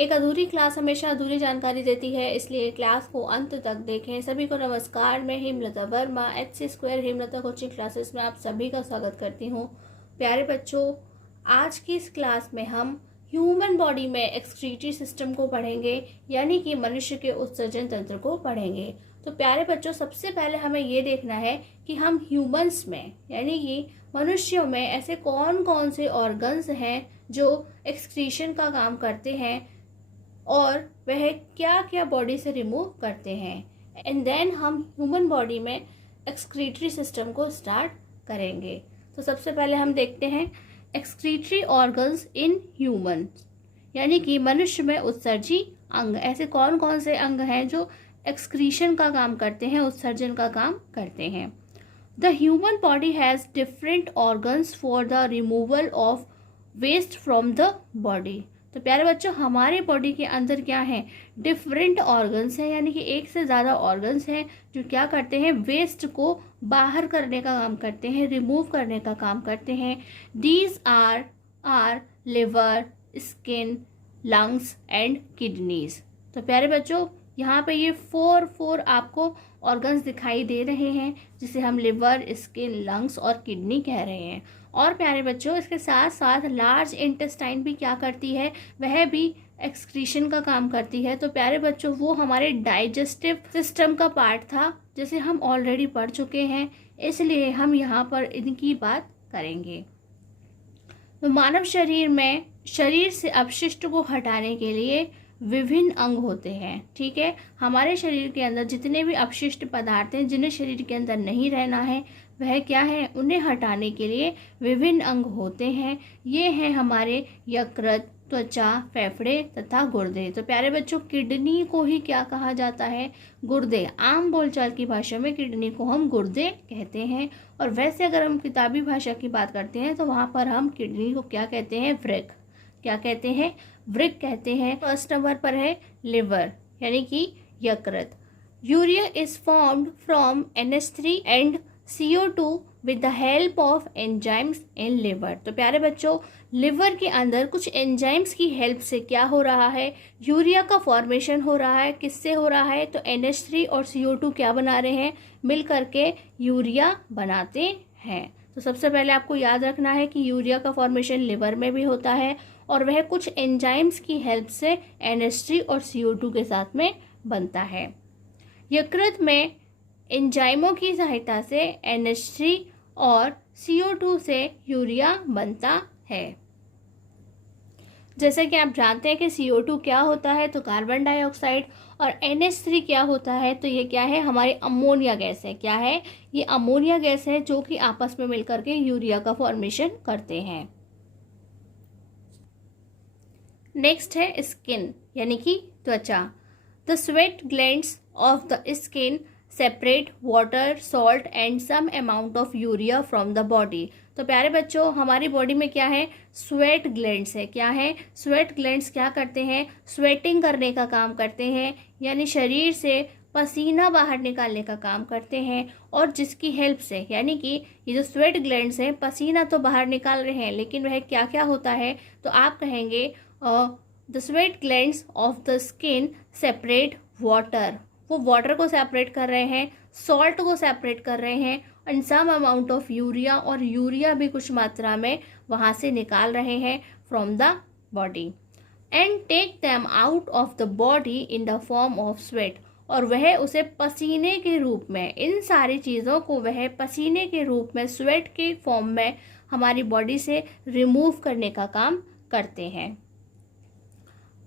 एक अधूरी क्लास हमेशा अधूरी जानकारी देती है, इसलिए क्लास को अंत तक देखें। सभी को नमस्कार, मैं Hemlata Verma HC² Hemlata coaching classes में आप सभी का स्वागत करती हूँ। प्यारे बच्चों, आज की इस क्लास में हम ह्यूमन बॉडी में एक्सक्रीटरी सिस्टम को पढ़ेंगे, यानी कि मनुष्य के उत्सर्जन तंत्र को पढ़ेंगे। तो प्यारे बच्चों, सबसे पहले हमें ये देखना है कि हम ह्यूमंस में यानी कि मनुष्यों में ऐसे कौन कौन से ऑर्गन्स हैं जो एक्सक्रीशन का काम करते हैं और वह क्या क्या बॉडी से रिमूव करते हैं। एंड देन हम ह्यूमन बॉडी में एक्सक्रीटरी सिस्टम को स्टार्ट करेंगे। तो सबसे पहले हम देखते हैं एक्सक्रीटरी ऑर्गन्स इन ह्यूमन, यानी कि मनुष्य में उत्सर्जी अंग। ऐसे कौन कौन से अंग हैं जो एक्सक्रीशन का काम करते हैं, उत्सर्जन का काम करते हैं। The human body has different organs for the removal of waste from the body. तो प्यारे बच्चों, हमारे बॉडी के अंदर क्या है, डिफरेंट ऑर्गन्स हैं, यानी कि एक से ज़्यादा ऑर्गन्स हैं जो क्या करते हैं, वेस्ट को बाहर करने का काम करते हैं, रिमूव करने का काम करते हैं। These are liver, skin, lungs and kidneys. तो प्यारे बच्चों, यहाँ पे ये फोर आपको ऑर्गन्स दिखाई दे रहे हैं, जिसे हम लिवर, स्किन, लंग्स और किडनी कह रहे हैं। और प्यारे बच्चों, इसके साथ साथ लार्ज इंटेस्टाइन भी क्या करती है, वह भी एक्सक्रीशन का काम करती है। तो प्यारे बच्चों, वो हमारे डाइजेस्टिव सिस्टम का पार्ट था, जिसे हम ऑलरेडी पढ़ चुके हैं, इसलिए हम यहाँ पर इनकी बात करेंगे। तो मानव शरीर में शरीर से अपशिष्ट को हटाने के लिए विभिन्न अंग होते हैं। ठीक है, हमारे शरीर के अंदर जितने भी अपशिष्ट पदार्थ हैं जिन्हें शरीर के अंदर नहीं रहना है, वह क्या है, उन्हें हटाने के लिए विभिन्न अंग होते हैं। ये हैं हमारे यकृत, त्वचा, फेफड़े तथा गुर्दे। तो प्यारे बच्चों, किडनी को ही क्या कहा जाता है, गुर्दे। आम बोलचाल की भाषा में किडनी को हम गुर्दे कहते हैं, और वैसे अगर हम किताबी भाषा की बात करते हैं तो वहाँ पर हम किडनी को क्या कहते हैं, वृक। क्या कहते हैं, वृक कहते हैं। फर्स्ट नंबर पर है लिवर, यानी कि यकृत। Urea is formed from NH3 and CO2 with the help of enzymes in liver. तो प्यारे बच्चों, लिवर के अंदर कुछ एंजाइम्स की हेल्प से क्या हो रहा है, यूरिया का फॉर्मेशन हो रहा है। किससे हो रहा है, तो NH3 और CO2 क्या बना रहे हैं, मिल करके यूरिया बनाते हैं। तो सबसे पहले आपको याद रखना है कि यूरिया का फॉर्मेशन लिवर में भी होता है, और वह कुछ एंजाइम्स की हेल्प से NH3 और CO2 के साथ में बनता है। यकृत में एंजाइमों की सहायता से NH3 और CO2 से यूरिया बनता है। जैसे कि आप जानते हैं कि CO2 क्या होता है, तो कार्बन डाइऑक्साइड, और NH3 क्या होता है, तो ये क्या है, हमारी अमोनिया गैस है। क्या है, ये अमोनिया गैस है, जो कि आपस में मिलकर के यूरिया का फॉर्मेशन करते हैं। नेक्स्ट है स्किन, यानी कि त्वचा। The sweat glands of the skin separate water, salt and some amount of urea from the body. तो प्यारे बच्चों, हमारी बॉडी में क्या है, स्वेट ग्लैंड्स है। क्या है, स्वेट ग्लैंड्स क्या करते हैं, स्वेटिंग करने का काम करते हैं, यानी शरीर से पसीना बाहर निकालने का काम करते हैं। और जिसकी हेल्प से, यानी कि ये जो स्वेट ग्लैंड्स हैं, पसीना तो बाहर निकाल रहे हैं, लेकिन वह क्या क्या होता है, तो आप कहेंगे the sweat glands of the skin separate water. वो वाटर को सेपरेट कर रहे हैं, सॉल्ट को सेपरेट कर रहे हैं, and some amount of urea, और यूरिया भी कुछ मात्रा में वहाँ से निकाल रहे हैं from the body, and take them out of the body in the form of sweat. और वह उसे पसीने के रूप में, इन सारी चीज़ों को वह पसीने के रूप में, स्वेट के फॉर्म में हमारी बॉडी से रिमूव करने का काम करते हैं।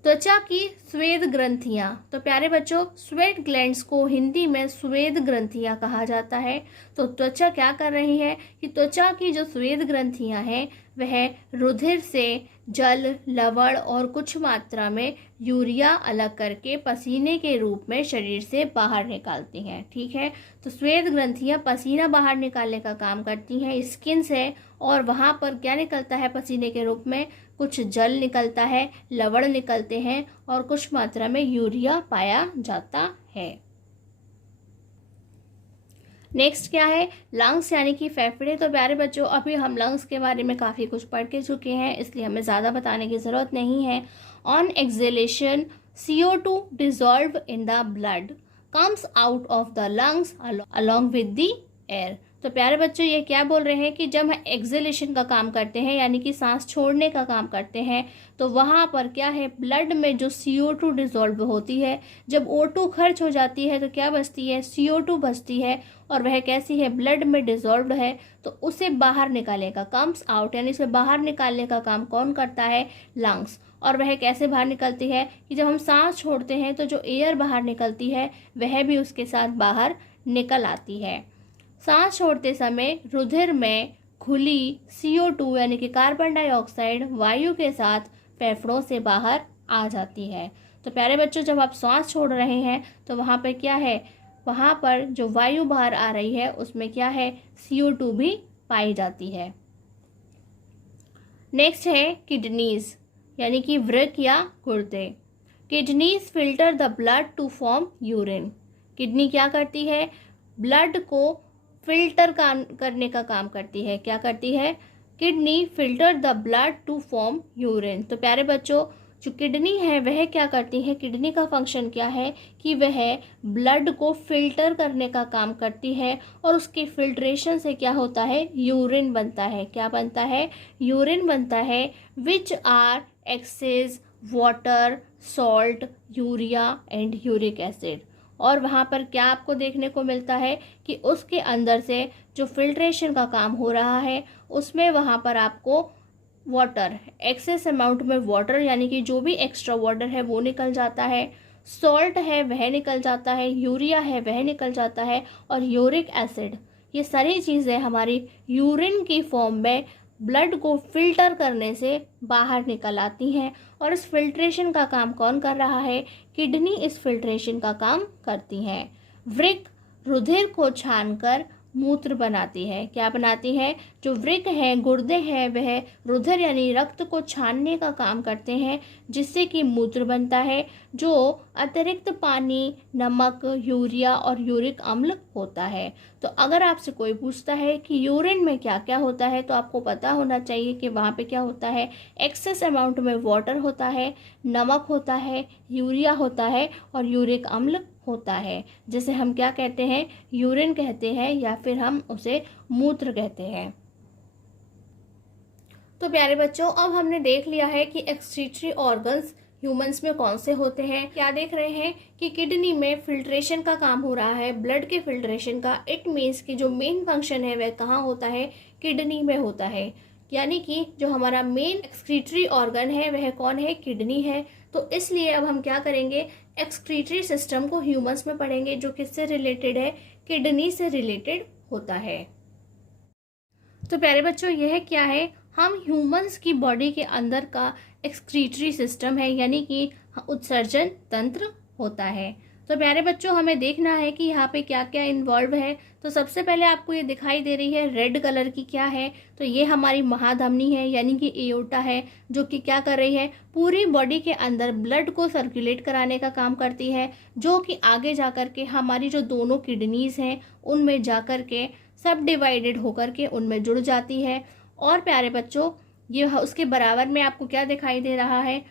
त्वचा की स्वेद ग्रंथियां। तो प्यारे बच्चों, स्वेट ग्लैंड्स को हिंदी में स्वेद ग्रंथियां कहा जाता है। तो त्वचा क्या कर रही है कि त्वचा की जो स्वेद ग्रंथियां हैं, वह रुधिर से जल, लवण और कुछ मात्रा में यूरिया अलग करके पसीने के रूप में शरीर से बाहर निकालती हैं। ठीक है, तो स्वेद ग्रंथियां पसीना बाहर निकालने का काम करती हैं स्किन से, और वहाँ पर क्या निकलता है पसीने के रूप में, कुछ जल निकलता है, लवण निकलते हैं, और कुछ मात्रा में यूरिया पाया जाता है। नेक्स्ट क्या है, लंग्स यानी कि फेफड़े। तो प्यारे बच्चों अभी हम लंग्स के बारे में काफ़ी कुछ पढ़ के चुके हैं, इसलिए हमें ज़्यादा बताने की ज़रूरत नहीं है। On exhalation CO2 dissolve in the blood comes out of the lungs along with the air. तो प्यारे बच्चों ये क्या बोल रहे हैं कि जब हम एक्सहेलेशन का काम करते हैं यानी कि सांस छोड़ने का काम करते हैं तो वहाँ पर क्या है, ब्लड में जो CO2 डिजॉल्व होती है, जब O2 खर्च हो जाती है तो क्या बचती है, CO2 बचती है, और वह कैसी है, ब्लड में डिजॉल्व है, तो उसे बाहर निकालेगा, कम्स आउट यानी उसे बाहर निकालने का काम कौन करता है, लंग्स। और वह कैसे बाहर निकलती है कि जब हम सांस छोड़ते हैं तो जो एयर बाहर निकलती है वह भी उसके साथ बाहर निकल आती है। सांस छोड़ते समय रुधिर में खुली CO2 यानी कि कार्बन डाइऑक्साइड वायु के साथ फेफड़ों से बाहर आ जाती है। तो प्यारे बच्चों जब आप सांस छोड़ रहे हैं तो वहाँ पर क्या है, वहाँ पर जो वायु बाहर आ रही है उसमें क्या है, CO2 भी पाई जाती है। नेक्स्ट है किडनीज यानी कि वृक्क या गुर्दे। Kidneys filter the blood to form urine. Kidney क्या करती है, ब्लड को फिल्टर करने का काम करती है। क्या करती है, kidney filter the blood to form urine. तो प्यारे बच्चों जो किडनी है वह क्या करती है, किडनी का फंक्शन क्या है कि वह ब्लड को फिल्टर करने का काम करती है, और उसके फिल्ट्रेशन से क्या होता है, यूरिन बनता है। क्या बनता है, यूरिन बनता है, which are excess water salt urea and uric acid. और वहाँ पर क्या आपको देखने को मिलता है कि उसके अंदर से जो फिल्ट्रेशन का काम हो रहा है उसमें वहाँ पर आपको वाटर, एक्सेस अमाउंट में वाटर यानी कि जो भी एक्स्ट्रा वाटर है वो निकल जाता है, सॉल्ट है वह निकल जाता है, यूरिया है वह निकल जाता है, और यूरिक एसिड, ये सारी चीज़ें हमारी यूरिन की फॉर्म में ब्लड को फिल्टर करने से बाहर निकल आती हैं। और इस फिल्ट्रेशन का काम कौन कर रहा है, किडनी इस फिल्ट्रेशन का काम करती हैं। वृक्क रुधिर को छानकर मूत्र बनाती है। क्या बनाती है, जो वृक्क है, गुर्दे हैं, वह रुधिर यानी रक्त को छानने का काम करते हैं जिससे कि मूत्र बनता है, जो अतिरिक्त पानी, नमक, यूरिया और यूरिक अम्ल होता है। तो अगर आपसे कोई पूछता है कि यूरिन में क्या क्या होता है तो आपको पता होना चाहिए कि वहाँ पे क्या होता है, एक्सेस अमाउंट में वाटर होता है, नमक होता है, यूरिया होता है और यूरिक अम्ल होता है, जिसे हम क्या कहते हैं, यूरिन कहते हैं या फिर हम उसे मूत्र कहते हैं। तो प्यारे बच्चों अब हमने देख लिया है कि एक्सक्रीटरी ऑर्गन्स ह्यूमंस में कौन से होते हैं। क्या देख रहे हैं कि किडनी में फिल्ट्रेशन का काम हो रहा है, ब्लड के फिल्ट्रेशन का। इट मीन्स कि जो मेन फंक्शन है वह कहाँ होता है, किडनी में होता है। यानी कि जो हमारा मेन एक्सक्रीटरी ऑर्गन है वह कौन है, किडनी है। तो इसलिए अब हम क्या करेंगे, एक्सक्रीटरी सिस्टम को ह्यूमंस में पढ़ेंगे जो किससे रिलेटेड है, किडनी से रिलेटेड होता है। तो प्यारे बच्चों यह क्या है, हम ह्यूमंस की बॉडी के अंदर का एक्सक्रीटरी सिस्टम है यानी कि उत्सर्जन तंत्र होता है। तो प्यारे बच्चों हमें देखना है कि यहाँ पे क्या क्या इन्वॉल्व है। तो सबसे पहले आपको ये दिखाई दे रही है रेड कलर की, क्या है, तो ये हमारी महाधमनी है यानी कि एओर्टा है, जो कि क्या कर रही है, पूरी बॉडी के अंदर ब्लड को सर्कुलेट कराने का काम करती है, जो कि आगे जाकर के हमारी जो दोनों किडनीज हैं उनमें जाकर के सब डिवाइडेड होकर के उनमें जुड़ जाती है। और प्यारे बच्चों ये उसके बराबर में आपको क्या दिखाई दे रहा है,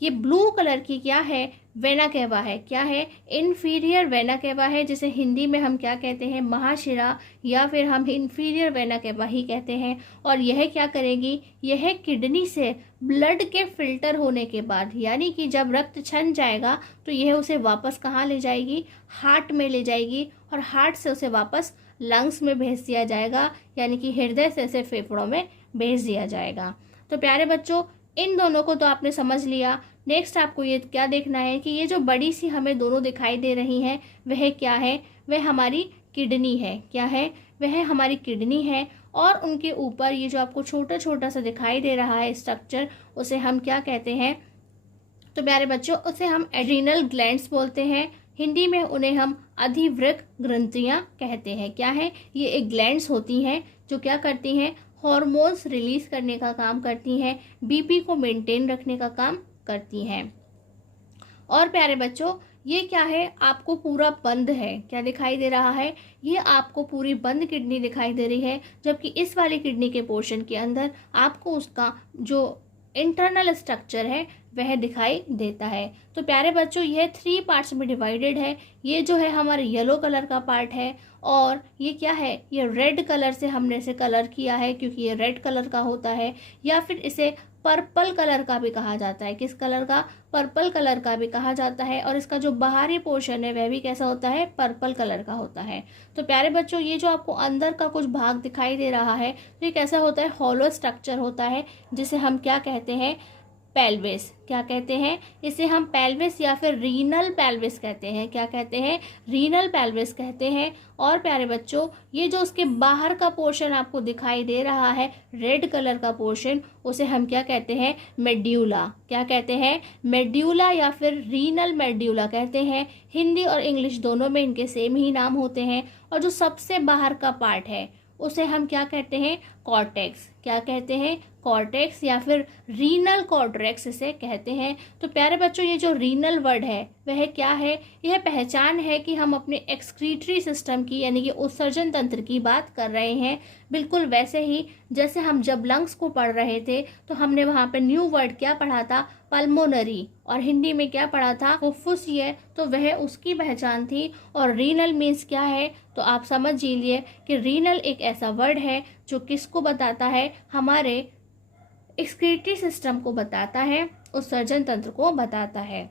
ये ब्लू कलर की क्या है, वेना कैवा है। क्या है, इन्फीरियर वेना कैवा है, जिसे हिंदी में हम क्या कहते हैं, महाशिरा, या फिर हम इन्फीरियर वेना कैवा ही कहते हैं। और यह क्या करेगी, यह किडनी से ब्लड के फिल्टर होने के बाद यानी कि जब रक्त छन जाएगा तो यह उसे वापस कहाँ ले जाएगी, हार्ट में ले जाएगी, और हार्ट से उसे वापस लंग्स में भेज दिया जाएगा यानी कि हृदय से फेफड़ों में भेज दिया जाएगा। तो प्यारे बच्चों इन दोनों को तो आपने समझ लिया। नेक्स्ट आपको ये क्या देखना है कि ये जो बड़ी सी हमें दोनों दिखाई दे रही हैं वह क्या है, वह हमारी किडनी है। क्या है, वह हमारी किडनी है। और उनके ऊपर ये जो आपको छोटा छोटा सा दिखाई दे रहा है स्ट्रक्चर, उसे हम क्या कहते हैं, तो प्यारे बच्चों उसे हम एड्रीनल ग्लैंड्स बोलते हैं। हिंदी में उन्हें हम अधिवृक्क ग्रंथियां कहते हैं। क्या है, ये एक ग्लैंड्स होती हैं जो क्या करती हैं, हार्मोन्स रिलीज करने का काम करती हैं, बीपी को मेंटेन रखने का काम करती हैं। और प्यारे बच्चों ये क्या है, आपको पूरा बंद है, क्या दिखाई दे रहा है, ये आपको पूरी बंद किडनी दिखाई दे रही है, जबकि इस वाली किडनी के पोर्शन के अंदर आपको उसका जो इंटरनल स्ट्रक्चर है वह दिखाई देता है। तो प्यारे बच्चों, यह 3 पार्ट्स में डिवाइडेड है। ये जो है हमारे येलो कलर का पार्ट है, और ये क्या है, ये रेड कलर से हमने इसे कलर किया है क्योंकि ये रेड कलर का होता है, या फिर इसे पर्पल कलर का भी कहा जाता है। किस कलर का, पर्पल कलर का भी कहा जाता है। और इसका जो बाहरी पोर्शन है वह भी कैसा होता है, पर्पल कलर का होता है। तो प्यारे बच्चों, ये जो आपको अंदर का कुछ भाग दिखाई दे रहा है, तो ये कैसा होता है, हॉलो स्ट्रक्चर होता है, जिसे हम क्या कहते हैं, पेल्विस। क्या कहते हैं इसे, हम पेल्विस या फिर रीनल पेल्विस कहते हैं। क्या कहते हैं, रीनल पेल्विस कहते हैं। और प्यारे बच्चों, ये जो उसके बाहर का पोर्शन आपको दिखाई दे रहा है, रेड कलर का पोर्शन, उसे हम क्या कहते हैं, मेड्यूला। क्या कहते हैं, मेड्यूला या फिर रीनल मेड्यूला कहते हैं। हिंदी और इंग्लिश दोनों में इनके सेम ही नाम होते हैं। और जो सबसे बाहर का पार्ट है उसे हम क्या कहते हैं, कॉर्टेक्स। क्या कहते हैं, कॉर्टेक्स या फिर रीनल कॉर्टेक्स इसे कहते हैं। तो प्यारे बच्चों, ये जो रीनल वर्ड है वह क्या है, यह पहचान है कि हम अपने एक्सक्रीटरी सिस्टम की यानी कि उत्सर्जन तंत्र की बात कर रहे हैं। बिल्कुल वैसे ही जैसे हम जब लंग्स को पढ़ रहे थे तो हमने वहाँ पे न्यू वर्ड क्या पढ़ा था, पल्मोनरी, और हिंदी में क्या पढ़ा था, फुफ्फुसीय। तो वह उसकी पहचान थी। और रीनल मीन्स क्या है, तो आप समझ लीजिए कि रीनल एक ऐसा वर्ड है जो किसको बताता है, हमारे एक्सक्रीटरी सिस्टम को बताता है, उत्सर्जन तंत्र को बताता है।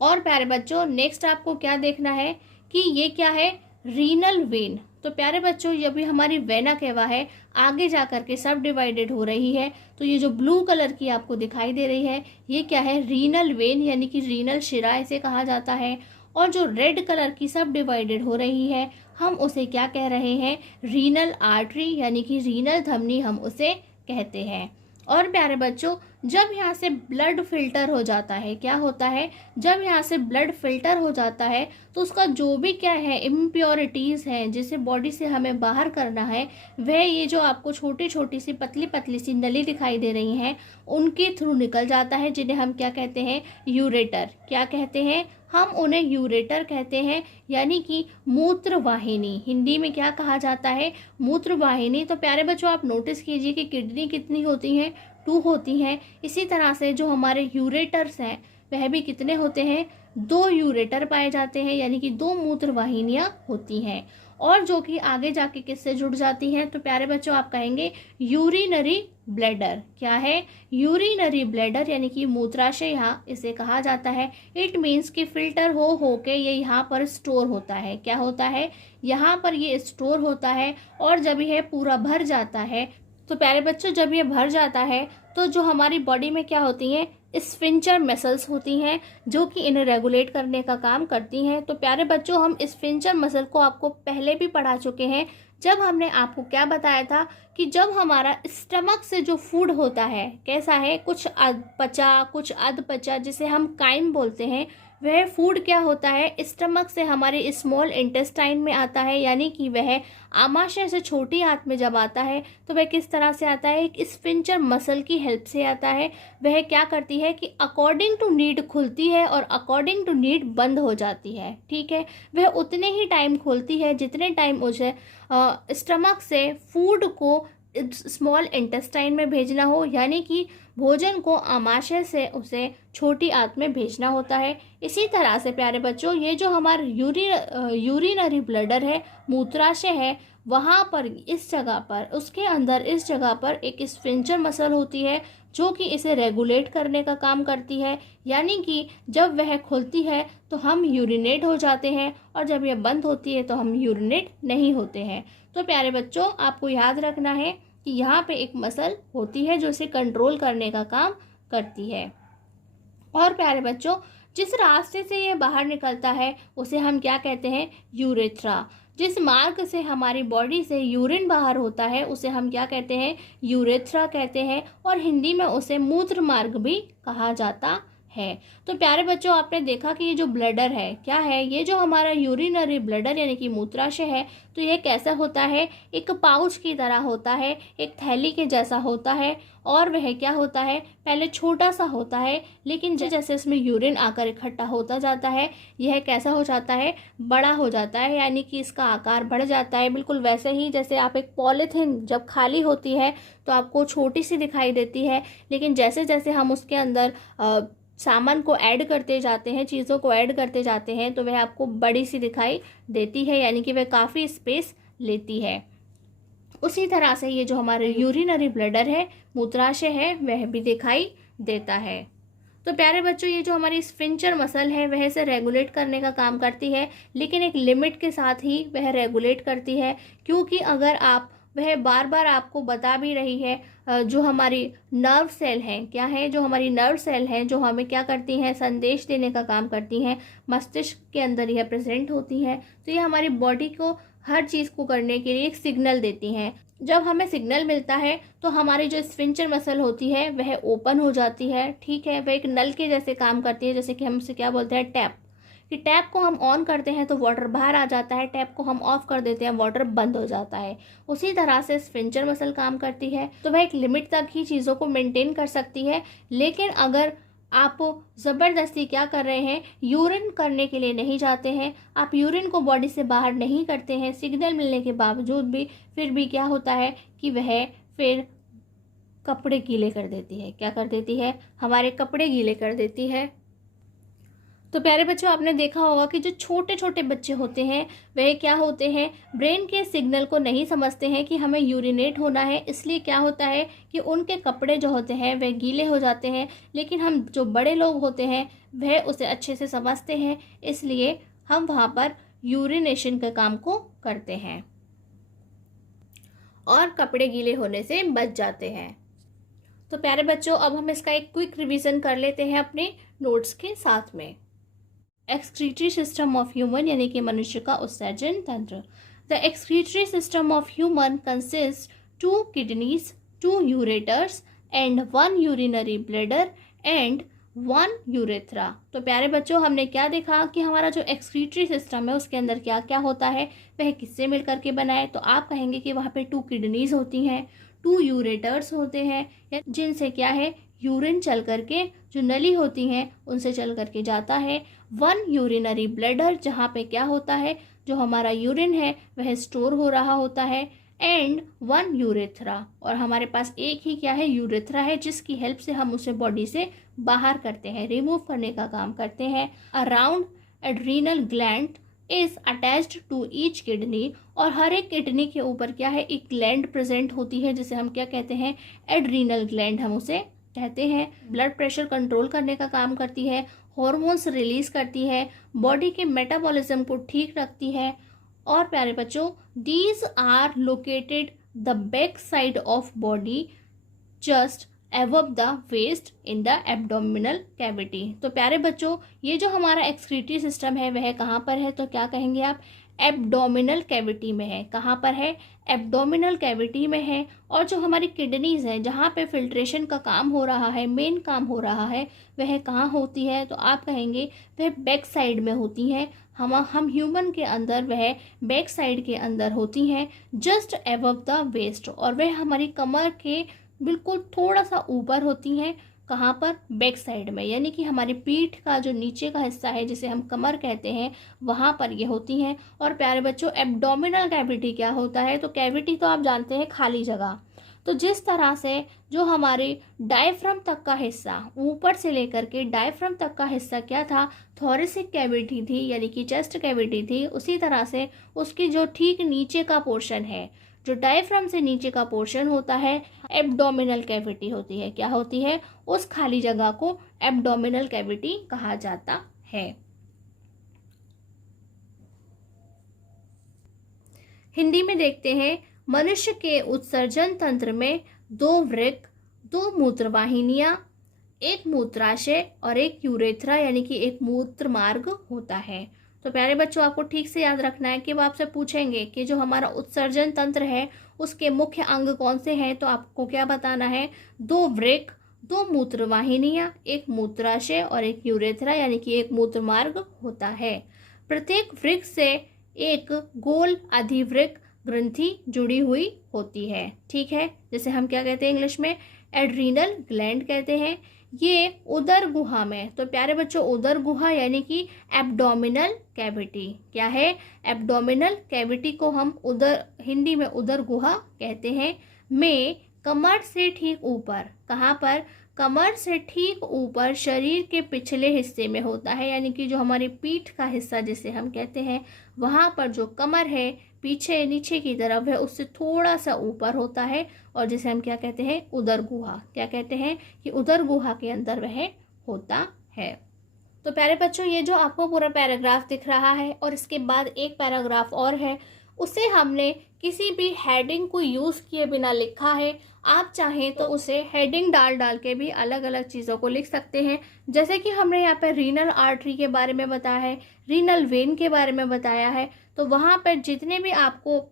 और प्यारे बच्चों, नेक्स्ट आपको क्या देखना है कि ये क्या है, रीनल वेन। तो प्यारे बच्चों, ये भी हमारी वेना केवा है, आगे जाकर के सब डिवाइडेड हो रही है। तो ये जो ब्लू कलर की आपको दिखाई दे रही है, ये क्या है, रीनल वेन यानी कि रीनल शिरा इसे कहा जाता है। और जो रेड कलर की सब डिवाइडेड हो रही है, हम उसे क्या कह रहे हैं, रीनल आर्टरी यानी कि रीनल धमनी हम उसे कहते हैं। और प्यारे बच्चों, जब यहाँ से ब्लड फिल्टर हो जाता है, क्या होता है, जब यहाँ से ब्लड फिल्टर हो जाता है तो उसका जो भी क्या है, इम्प्योरिटीज़ हैं जिसे बॉडी से हमें बाहर करना है, वह ये जो आपको छोटी छोटी सी पतली पतली सी नली दिखाई दे रही हैं उनके थ्रू निकल जाता है, जिन्हें हम क्या कहते हैं, यूरेटर। क्या कहते हैं, हम उन्हें यूरेटर कहते हैं, यानी कि मूत्र वाहिनी। हिंदी में क्या कहा जाता है, मूत्र वाहिनी। तो प्यारे बच्चों, आप नोटिस कीजिए कि किडनी कितनी होती हैं, 2 होती हैं। इसी तरह से जो हमारे यूरेटर्स हैं वह भी कितने होते हैं, 2 यूरेटर पाए जाते हैं, यानी कि 2 मूत्र वाहिनियाँ होती हैं। और जो कि आगे जाके किससे जुड़ जाती हैं, तो प्यारे बच्चों आप कहेंगे यूरिनरी ब्लैडर। क्या है, यूरिनरी ब्लैडर यानी कि मूत्राशय यहाँ इसे कहा जाता है। इट मीन्स कि फिल्टर हो के ये यहाँ पर स्टोर होता है। क्या होता है, यहाँ पर ये स्टोर होता है। और जब यह पूरा भर जाता है, तो प्यारे बच्चों जब ये भर जाता है तो जो हमारी बॉडी में क्या होती हैं, स्फिंक्टर मसल्स होती हैं जो कि इन्हें रेगुलेट करने का काम करती हैं। तो प्यारे बच्चों, हम स्फिंक्टर मसल को आपको पहले भी पढ़ा चुके हैं, जब हमने आपको क्या बताया था कि जब हमारा स्टमक से जो फूड होता है कैसा है, कुछ पचा कुछ अधपचा, जिसे हम काइम बोलते हैं, वह फूड क्या होता है, स्टमक से हमारे स्मॉल इंटेस्टाइन में आता है, यानी कि वह आमाशय से छोटी आंत में जब आता है तो वह किस तरह से आता है, एक स्फिंक्टर मसल की हेल्प से आता है। वह क्या करती है कि अकॉर्डिंग टू नीड खुलती है और अकॉर्डिंग टू नीड बंद हो जाती है। ठीक है, वह उतने ही टाइम खोलती है जितने टाइम उसे स्टमक से फूड को स्मॉल इंटेस्टाइन में भेजना हो, यानी कि भोजन को आमाशय से उसे छोटी आंत में भेजना होता है। इसी तरह से प्यारे बच्चों, ये जो हमारा यूरिनरी ब्लैडर है, मूत्राशय है, वहाँ पर इस जगह पर, उसके अंदर इस जगह पर एक स्फिंक्टर मसल होती है जो कि इसे रेगुलेट करने का काम करती है। यानी कि जब वह खुलती है तो हम यूरिनेट हो जाते हैं, और जब यह बंद होती है तो हम यूरिनेट नहीं होते हैं। तो प्यारे बच्चों, आपको याद रखना है कि यहाँ पे एक मसल होती है जो इसे कंट्रोल करने का काम करती है। और प्यारे बच्चों, जिस रास्ते से ये बाहर निकलता है उसे हम क्या कहते हैं, यूरेथ्रा। जिस मार्ग से हमारी बॉडी से यूरिन बाहर होता है उसे हम क्या कहते हैं, यूरेथ्रा कहते हैं। और हिंदी में उसे मूत्र मार्ग भी कहा जाता है। तो प्यारे बच्चों, आपने देखा कि ये जो ब्लडर है क्या है, ये जो हमारा यूरिनरी ब्लडर यानी कि मूत्राशय है, तो ये कैसा होता है, एक पाउच की तरह होता है, एक थैली के जैसा होता है। और वह क्या होता है, पहले छोटा सा होता है, लेकिन जैसे इसमें यूरिन आकर इकट्ठा होता जाता है, यह कैसा हो जाता है, बड़ा हो जाता है, यानी कि इसका आकार बढ़ जाता है। बिल्कुल वैसे ही जैसे आप एक पॉलीथिन जब खाली होती है तो आपको छोटी सी दिखाई देती है, लेकिन जैसे जैसे हम उसके अंदर सामान को ऐड करते जाते हैं, चीज़ों को ऐड करते जाते हैं, तो वह आपको बड़ी सी दिखाई देती है, यानी कि वह काफ़ी स्पेस लेती है। उसी तरह से ये जो हमारे यूरिनरी ब्लडर है, मूत्राशय है, वह भी दिखाई देता है। तो प्यारे बच्चों, ये जो हमारी स्फिंक्टर मसल है वह इसे रेगुलेट करने का काम करती है, लेकिन एक लिमिट के साथ ही वह रेगुलेट करती है, क्योंकि अगर आप वह बार बार आपको बता भी रही है, जो हमारी नर्व सेल हैं क्या है, जो हमारी नर्व सेल हैं जो हमें क्या करती हैं, संदेश देने का काम करती हैं, मस्तिष्क के अंदर यह प्रेजेंट होती हैं, तो ये हमारी बॉडी को हर चीज़ को करने के लिए एक सिग्नल देती हैं। जब हमें सिग्नल मिलता है तो हमारी जो स्फिंक्टर मसल होती है वह ओपन हो जाती है, ठीक है, वह एक नल के जैसे काम करती है, जैसे कि हम उसे क्या बोलते हैं, टैप, कि टैप को हम ऑन करते हैं तो वाटर बाहर आ जाता है, टैप को हम ऑफ कर देते हैं वाटर बंद हो जाता है। उसी तरह से स्फिंक्टर मसल काम करती है, तो वह एक लिमिट तक ही चीज़ों को मेंटेन कर सकती है, लेकिन अगर आप ज़बरदस्ती क्या कर रहे हैं, यूरिन करने के लिए नहीं जाते हैं, आप यूरिन को बॉडी से बाहर नहीं करते हैं सिग्नल मिलने के बावजूद भी, फिर भी क्या होता है कि वह फिर कपड़े गीले कर देती है। क्या कर देती है, हमारे कपड़े गीले कर देती है। तो प्यारे बच्चों, आपने देखा होगा कि जो छोटे छोटे बच्चे होते हैं वह क्या होते हैं, ब्रेन के सिग्नल को नहीं समझते हैं कि हमें यूरिनेट होना है, इसलिए क्या होता है कि उनके कपड़े जो होते हैं वह गीले हो जाते हैं। लेकिन हम जो बड़े लोग होते हैं वह उसे अच्छे से समझते हैं, इसलिए हम वहाँ पर यूरिनेशन के काम को करते हैं और कपड़े गीले होने से बच जाते हैं। तो प्यारे बच्चों, अब हम इसका एक क्विक रिवीजन कर लेते हैं अपने नोट्स के साथ में। एक्सक्रीटरी सिस्टम ऑफ ह्यूमन यानी कि मनुष्य का उत्सर्जन तंत्र। The excretory system of human consist 2 kidneys, 2 ureters and 1 urinary bladder and 1 urethra. तो प्यारे बच्चों, हमने क्या देखा कि हमारा जो एक्सक्रीटरी सिस्टम है उसके अंदर क्या क्या होता है, वह किससे मिलकर के बना है। तो आप कहेंगे कि वहाँ पे 2 किडनीज होती हैं, 2 यूरेटर्स होते हैं, जिनसे क्या है, यूरिन चल करके, जो नली होती हैं उनसे चल करके जाता है। 1 यूरिनरी ब्लैडर, जहाँ पे क्या होता है, जो हमारा यूरिन है वह स्टोर हो रहा होता है, एंड 1 यूरेथ्रा, और हमारे पास एक ही क्या है, यूरेथ्रा है, जिसकी हेल्प से हम उसे बॉडी से बाहर करते हैं, रिमूव करने का काम करते हैं। Around adrenal gland is attached to each kidney, और हर एक किडनी के ऊपर क्या है, एक ग्लैंड प्रेजेंट होती है, जिसे हम क्या कहते हैं, एड्रीनल ग्लैंड हम उसे कहते हैं। ब्लड प्रेशर कंट्रोल करने का काम करती है, हॉर्मोन्स रिलीज करती है, बॉडी के मेटाबॉलिज्म को ठीक रखती है। और प्यारे बच्चों, these are located the back side of body just above the waist in the abdominal cavity. तो प्यारे बच्चों, ये जो हमारा एक्सक्रीटरी सिस्टम है वह कहाँ पर है, तो क्या कहेंगे आप, एब्डोमिनल कैविटी में है। कहाँ पर है, एब्डोमिनल कैविटी में है। और जो हमारी किडनीज हैं, जहाँ पे फिल्ट्रेशन का काम हो रहा है, मेन काम हो रहा है, वह कहाँ होती है, तो आप कहेंगे वह बैक साइड में होती हैं। हम ह्यूमन के अंदर वह बैक साइड के अंदर होती हैं, जस्ट एबव द वेस्ट, और वह हमारी कमर के बिल्कुल थोड़ा सा ऊपर होती हैं। कहाँ पर, बैक साइड में, यानी कि हमारी पीठ का जो नीचे का हिस्सा है जिसे हम कमर कहते हैं, वहाँ पर ये होती हैं। और प्यारे बच्चों, एब्डोमिनल कैविटी क्या होता है, तो कैविटी तो आप जानते हैं खाली जगह। तो जिस तरह से जो हमारे डायफ्राम तक का हिस्सा, ऊपर से लेकर के डायफ्राम तक का हिस्सा क्या था, थोरेसिक कैविटी थी, यानी कि चेस्ट कैविटी थी, उसी तरह से उसकी जो ठीक नीचे का पोर्शन है, जो डायफ्राम से नीचे का पोर्शन होता है, एब्डोमिनल कैविटी होती है। क्या होती है, उस खाली जगह को एब्डोमिनल कैविटी कहा जाता है। हिंदी में देखते हैं, मनुष्य के उत्सर्जन तंत्र में 2 वृक्क, 2 मूत्रवाहिनियां, एक मूत्राशय और एक यूरेथ्रा यानी कि एक मूत्र मार्ग होता है। तो प्यारे बच्चों, आपको ठीक से याद रखना है कि वो आपसे पूछेंगे कि जो हमारा उत्सर्जन तंत्र है उसके मुख्य अंग कौन से हैं, तो आपको क्या बताना है, 2 वृक्क, दो मूत्रवाहिनियाँ, एक मूत्राशय और एक यूरेथ्रा यानी कि एक मूत्र मार्ग होता है। प्रत्येक वृक्क से एक गोल अधिवृक्क ग्रंथि जुड़ी हुई होती है। ठीक है, जैसे हम क्या कहते हैं इंग्लिश में, एड्रीनल ग्लैंड कहते हैं। ये उदर गुहा में, तो प्यारे बच्चों उदर गुहा यानी कि एब्डोमिनल कैविटी, क्या है, एब्डोमिनल कैविटी को हम उदर, हिंदी में उदर गुहा कहते हैं, में कमर से ठीक ऊपर, कहाँ पर, कमर से ठीक ऊपर शरीर के पिछले हिस्से में होता है, यानी कि जो हमारी पीठ का हिस्सा जिसे हम कहते हैं, वहाँ पर जो कमर है पीछे नीचे की तरफ है उससे थोड़ा सा ऊपर होता है, और जिसे हम क्या कहते हैं, उदर गुहा, क्या कहते हैं कि उदर गुहा के अंदर वह होता है। तो प्यारे बच्चों ये जो आपको पूरा पैराग्राफ दिख रहा है और इसके बाद एक पैराग्राफ और है, उसे हमने किसी भी हेडिंग को यूज़ किए बिना लिखा है। आप चाहें तो उसे हेडिंग डाल डाल के भी अलग अलग चीज़ों को लिख सकते हैं। जैसे कि हमने यहाँ पर रीनल आर्टरी के बारे में बताया है, रीनल वेन के बारे में बताया है, तो वहाँ पर जितने भी आपको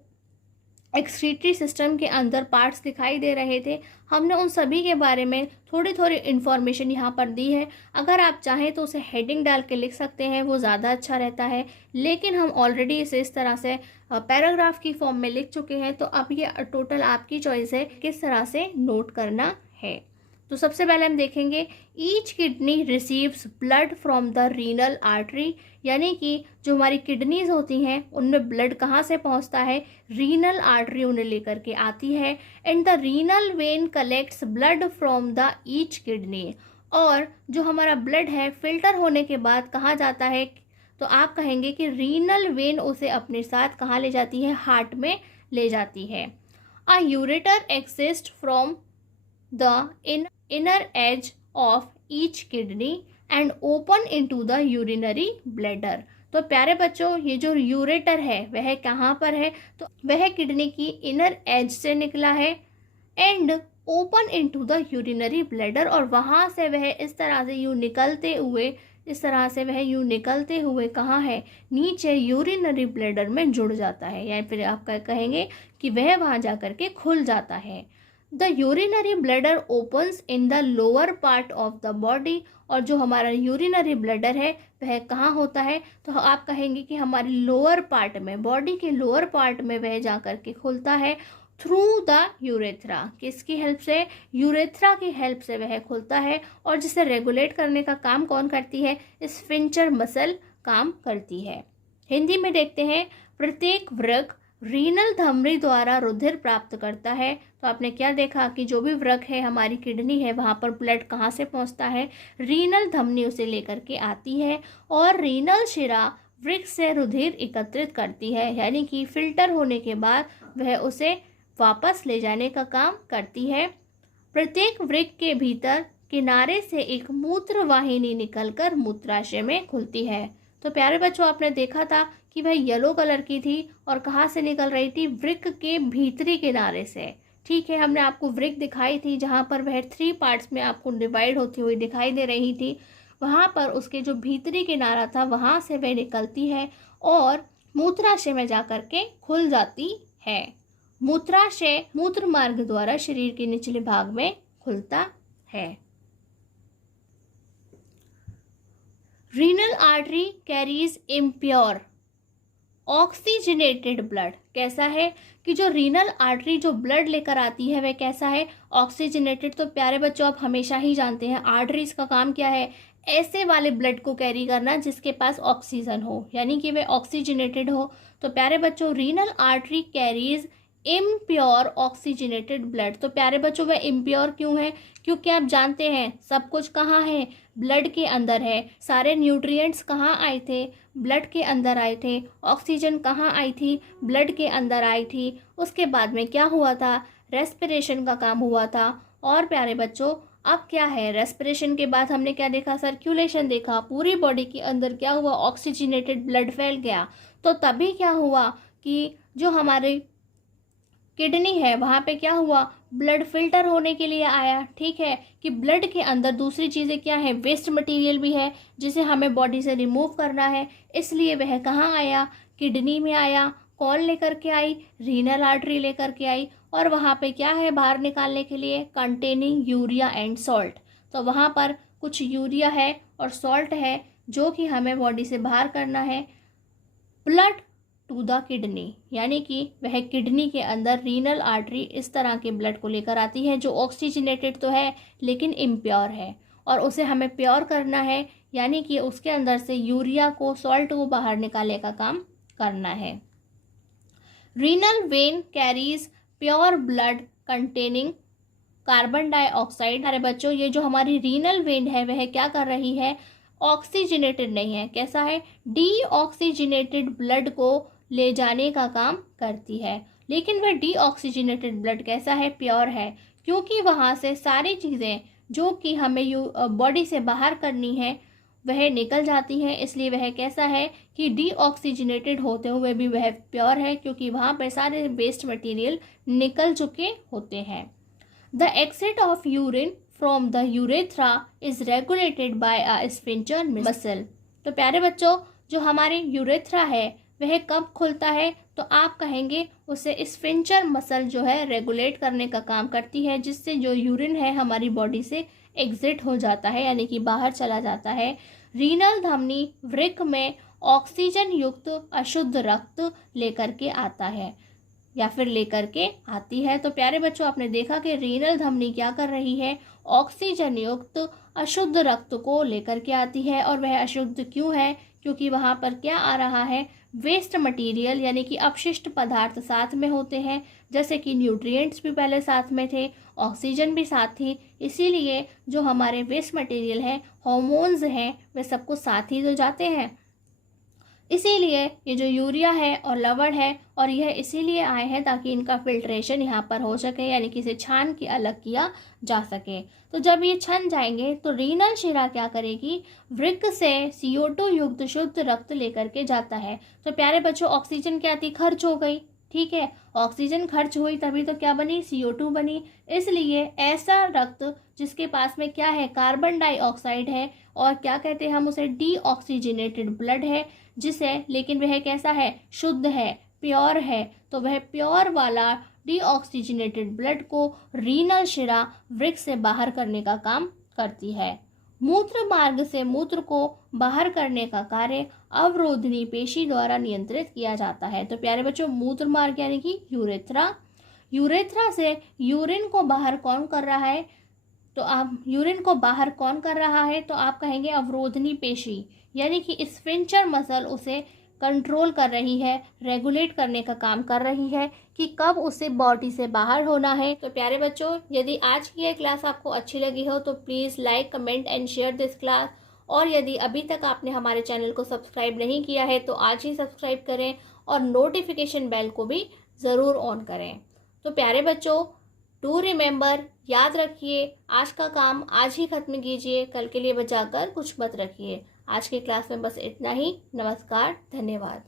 एक्सक्रीटरी सिस्टम के अंदर पार्ट्स दिखाई दे रहे थे, हमने उन सभी के बारे में थोड़ी थोड़ी इन्फॉर्मेशन यहाँ पर दी है। अगर आप चाहें तो उसे हेडिंग डाल के लिख सकते हैं, वो ज़्यादा अच्छा रहता है, लेकिन हम ऑलरेडी इसे इस तरह से पैराग्राफ की फॉर्म में लिख चुके हैं, तो अब ये टोटल आपकी चॉइस है किस तरह से नोट करना है। तो सबसे पहले हम देखेंगे, each kidney receives blood from the renal artery, यानी कि जो हमारी किडनीज होती हैं उनमें ब्लड कहाँ से पहुँचता है, रीनल आर्टरी उन्हें लेकर के आती है। And the renal vein collects blood from the each kidney, और जो हमारा ब्लड है फिल्टर होने के बाद कहाँ जाता है, तो आप कहेंगे कि रीनल वेन उसे अपने साथ कहाँ ले जाती है, हार्ट में ले जाती है। A ureter exist from the inner edge of each kidney and open into the urinary bladder। तो प्यारे बच्चों ये जो यूरेटर है वह कहाँ पर है, तो वह किडनी की इनर एज से निकला है and open into the urinary bladder, और वहाँ से वह इस तरह से यूँ निकलते हुए, इस तरह से वह यूँ निकलते हुए कहाँ है, नीचे यूरिनरी ब्लैडर में जुड़ जाता है, या फिर आप कहेंगे कि वह वहाँ जा कर के खुल जाता है। The urinary bladder opens in the lower part of the body, और जो हमारा यूरिनरी ब्लैडर है वह कहाँ होता है, तो आप कहेंगे कि हमारी लोअर पार्ट में, बॉडी के लोअर पार्ट में वह जा कर के खुलता है। थ्रू द यूरेथ्रा, किसकी हेल्प से, यूरेथ्रा की हेल्प से वह खुलता है, और जिसे रेगुलेट करने का काम कौन करती है, स्फिंक्टर मसल काम करती है। हिंदी में देखते हैं, प्रत्येक वृक्क रीनल धमनी द्वारा रुधिर प्राप्त करता है। तो आपने क्या देखा कि जो भी वृक्क है, हमारी किडनी है, वहाँ पर ब्लड कहाँ से पहुँचता है, रीनल धमनी उसे लेकर के आती है, और रीनल शिरा वृक्क से रुधिर एकत्रित करती है, यानी कि फिल्टर होने के बाद वह उसे वापस ले जाने का काम करती है। प्रत्येक वृक्क के भीतर किनारे से एक मूत्र वाहिनी निकलकर मूत्राशय में खुलती है। तो प्यारे बच्चों आपने देखा था कि वह येलो कलर की थी और कहाँ से निकल रही थी, वृक्क के भीतरी किनारे से। ठीक है, हमने आपको वृक्क दिखाई थी जहाँ पर वह 3 पार्ट्स में आपको डिवाइड होती हुई दिखाई दे रही थी, वहाँ पर उसके जो भीतरी किनारा था वहाँ से वह निकलती है और मूत्राशय में जाकर के खुल जाती है। मूत्राशय मूत्र मार्ग द्वारा शरीर के निचले भाग में खुलता है। Renal artery carries impure oxygenated blood, कैसा है कि जो रीनल आर्टरी जो ब्लड लेकर आती है वह कैसा है, ऑक्सीजनेटेड। तो प्यारे बच्चों आप हमेशा ही जानते हैं आर्टरीज का काम क्या है, ऐसे वाले ब्लड को कैरी करना जिसके पास ऑक्सीजन हो, यानी कि वह ऑक्सीजनेटेड हो। तो प्यारे बच्चों renal artery carries impure oxygenated blood. तो प्यारे बच्चों वह इम्प्योर क्यों है, क्योंकि आप जानते हैं सब कुछ कहाँ है, ब्लड के अंदर है। सारे न्यूट्रिएंट्स कहाँ आए थे, ब्लड के अंदर आए थे। ऑक्सीजन कहाँ आई थी, ब्लड के अंदर आई थी। उसके बाद में क्या हुआ था, रेस्पिरेशन का काम हुआ था। और प्यारे बच्चों अब क्या है, रेस्पिरेशन के बाद हमने क्या देखा, सर्कुलेशन देखा, पूरी बॉडी के अंदर क्या हुआ, ऑक्सीजनेटेड ब्लड फैल गया। तो तभी क्या हुआ कि जो हमारे किडनी है वहाँ पे क्या हुआ, ब्लड फिल्टर होने के लिए आया। ठीक है कि ब्लड के अंदर दूसरी चीज़ें क्या है, वेस्ट मटेरियल भी है जिसे हमें बॉडी से रिमूव करना है, इसलिए वह कहाँ आया, किडनी में आया। कौन लेकर के आई, रीनल आर्टरी लेकर के आई। और वहाँ पे क्या है बाहर निकालने के लिए, कंटेनिंग यूरिया एंड सॉल्ट। तो वहाँ पर कुछ यूरिया है और सॉल्ट है जो कि हमें बॉडी से बाहर करना है। ब्लड टू द किडनी, यानी कि वह किडनी के अंदर रीनल आर्टरी इस तरह के ब्लड को लेकर आती है जो ऑक्सीजनेटेड तो है लेकिन इम्प्योर है, और उसे हमें प्योर करना है, यानी कि उसके अंदर से यूरिया को, सॉल्ट को बाहर निकालने का काम करना है। Renal vein carries pure blood containing carbon dioxide. हमारे बच्चों, ये जो हमारी रीनल वेन है वह क्या कर रही है, ऑक्सीजनेटेड नहीं है, कैसा है, डीऑक्सीजनेटेड ब्लड को ले जाने का काम करती है। लेकिन वह डीऑक्सीजनेटेड ब्लड कैसा है, प्योर है, क्योंकि वहाँ से सारी चीज़ें जो कि हमें बॉडी से बाहर करनी है वह निकल जाती हैं। इसलिए वह कैसा है कि डीऑक्सीजनेटेड होते हुए भी वह प्योर है, क्योंकि वहाँ पर सारे वेस्ट मटेरियल निकल चुके होते हैं। The exit of urine from the urethra is regulated by a sphincter muscle. तो प्यारे बच्चों, जो हमारे यूरेथ्रा है वह कब खुलता है, तो आप कहेंगे उसे स्फिंक्टर मसल जो है रेगुलेट करने का काम करती है, जिससे जो यूरिन है हमारी बॉडी से एग्जिट हो जाता है, यानी कि बाहर चला जाता है। रीनल धमनी वृक्क में ऑक्सीजन युक्त अशुद्ध रक्त लेकर के आता है या फिर लेकर के आती है। तो प्यारे बच्चों, आपने देखा कि रीनल धमनी क्या कर रही है, ऑक्सीजन युक्त अशुद्ध रक्त को लेकर के आती है। और वह अशुद्ध क्यों है, क्योंकि वहाँ पर क्या आ रहा है, वेस्ट मटेरियल, यानी कि अपशिष्ट पदार्थ साथ में होते हैं, जैसे कि न्यूट्रिएंट्स भी पहले साथ में थे, ऑक्सीजन भी साथ थी। इसीलिए जो हमारे वेस्ट मटेरियल हैं, हार्मोन्स हैं, वे सबको साथ ही तो जाते हैं। इसीलिए ये जो यूरिया है और लवण है, और यह इसीलिए आए हैं ताकि इनका फिल्ट्रेशन यहाँ पर हो सके, यानी कि इसे छान के अलग किया जा सके। तो जब ये छन जाएंगे तो रीनल शिरा क्या करेगी, वृक्क से CO2 युक्त शुद्ध रक्त लेकर के जाता है। तो प्यारे बच्चों, ऑक्सीजन क्या थी, खर्च हो गई, ठीक है, ऑक्सीजन खर्च हुई तभी तो क्या बनी, CO2 बनी। इसलिए ऐसा रक्त जिसके पास में क्या है, कार्बन डाइऑक्साइड है, और क्या कहते हैं हम उसे, डीऑक्सीजनेटेड ब्लड है, जिसे, लेकिन वह कैसा है, शुद्ध है, प्योर है। तो वह प्योर वाला डीऑक्सीजनेटेड ब्लड को रीनल शिरा वृक्क से बाहर करने का काम करती है। मूत्र मार्ग से मूत्र को बाहर करने का कार्य अवरोधनी पेशी द्वारा नियंत्रित किया जाता है। तो प्यारे बच्चों, मूत्र मार्ग यानी कि यूरेथ्रा से यूरिन को बाहर कौन कर रहा है, तो आप यूरिन को बाहर कौन कर रहा है, तो आप कहेंगे अवरोधनी पेशी, यानी कि स्फिंक्टर मसल उसे कंट्रोल कर रही है, रेगुलेट करने का काम कर रही है कि कब उसे बॉडी से बाहर होना है। तो प्यारे बच्चों, यदि आज की यह क्लास आपको अच्छी लगी हो तो please like, comment and share this class. और यदि अभी तक आपने हमारे चैनल को सब्सक्राइब नहीं किया है तो आज ही सब्सक्राइब करें और नोटिफिकेशन बेल को भी ज़रूर ऑन करें। तो प्यारे बच्चों, डू रिमेंबर, याद रखिए, आज का काम आज ही खत्म कीजिए, कल के लिए बचा कर कुछ मत रखिए। आज की क्लास में बस इतना ही। नमस्कार, धन्यवाद।